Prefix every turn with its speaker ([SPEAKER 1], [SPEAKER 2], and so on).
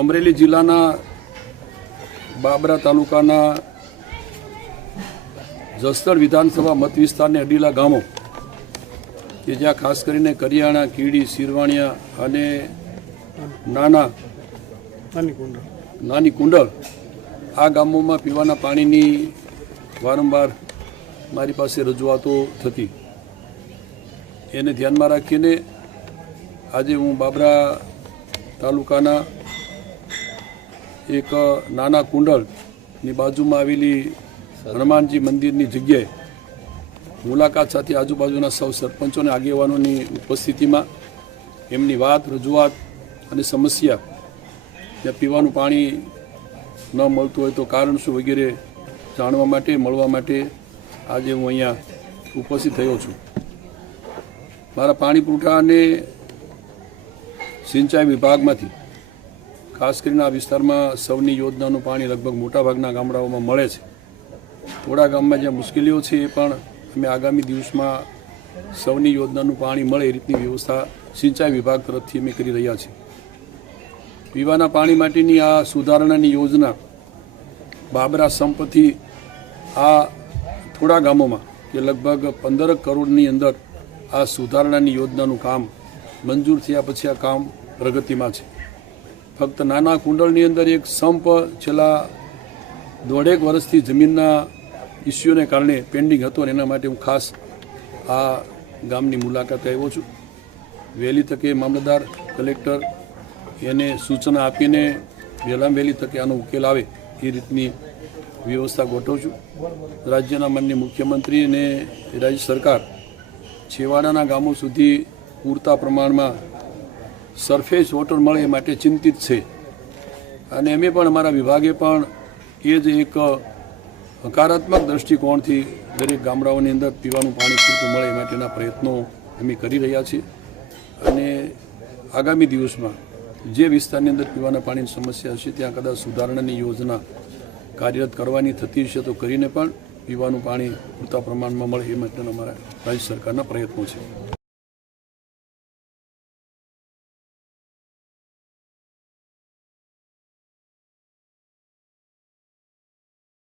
[SPEAKER 1] અમરેલી જિલ્લાના બાબરા તાલુકાના જસદણ વિધાનસભા મત વિસ્તારની અડીલા ગામો કે જ્યાં ખાસ કરીને કરિયાણા કીડી શિરવાણિયા અને નાના
[SPEAKER 2] નાની
[SPEAKER 1] કુંડળ. આ ગામોમાં પીવાના પાણીની વારંવાર મારી પાસે રજૂઆતો થતી. એને ધ્યાનમાં રાખીને આજે હું બાબરા તાલુકાના એક નાના કુંડળની બાજુમાં આવેલી હનુમાનજી મંદિરની જગ્યાએ મુલાકાત સાથે આજુબાજુના સૌ સરપંચો અને આગેવાનોની ઉપસ્થિતિમાં એમની વાત, રજૂઆત અને સમસ્યા ત્યાં પીવાનું પાણી ન મળતું હોય તો કારણ શું વગેરે જાણવા માટે, મળવા માટે આજે હું અહીંયા ઉપસ્થિત થયો છું. મારા પાણી પુરવઠા અને સિંચાઈ વિભાગમાંથી ખાસ કરીને આ વિસ્તારમાં સૌની યોજનાનું પાણી લગભગ મોટાભાગના ગામડાઓમાં મળે છે. થોડા ગામમાં જ્યાં મુશ્કેલીઓ છે એ પણ અમે આગામી દિવસમાં સૌની યોજનાનું પાણી મળે એ રીતની વ્યવસ્થા સિંચાઈ વિભાગ તરફથી અમે કરી રહ્યા છીએ. પીવાના પાણી માટેની આ સુધારણાની યોજના બાબરા સંપથી આ થોડા ગામોમાં કે લગભગ પંદર કરોડની અંદર આ સુધારણાની યોજનાનું કામ મંજૂર થયા પછી આ કામ પ્રગતિમાં છે. ફક્ત નાના કુંડળની અંદર એક સંપ છેલ્લા દોઢેક વર્ષથી જમીનના ઇસ્યુને કારણે પેન્ડિંગ હતો અને એના માટે હું ખાસ આ ગામની મુલાકાતે આવ્યો છું. વહેલી તકે મામલતદાર, કલેક્ટર એને સૂચના આપીને વહેલામાં વહેલી તકે આનો ઉકેલ આવે એ રીતની વ્યવસ્થા ગોઠવું છું. રાજ્યના માન્ય મુખ્યમંત્રી અને રાજ્ય સરકાર છેવાડાના ગામો સુધી પૂરતા પ્રમાણમાં સરફેસ વોટર મળે એ માટે ચિંતિત છે. અને એમે પણ અમારા વિભાગે પણ એ જ એક હકારાત્મક દ્રષ્ટિકોણથી દરેક ગામડાઓની અંદર પીવાનું પાણી પૂરતું મળે એ માટેના પ્રયત્નો અમે કરી રહ્યા છીએ. અને આગામી દિવસમાં જે વિસ્તારની અંદર પીવાના પાણીની સમસ્યા હશે ત્યાં કદાચ સુધારણાની યોજના કાર્યરત કરવાની થતી હશે તો કરીને પણ પીવાનું પાણી પૂરતા પ્રમાણમાં મળે એ માટેના અમારા રાજ્ય સરકારના પ્રયત્નો છે.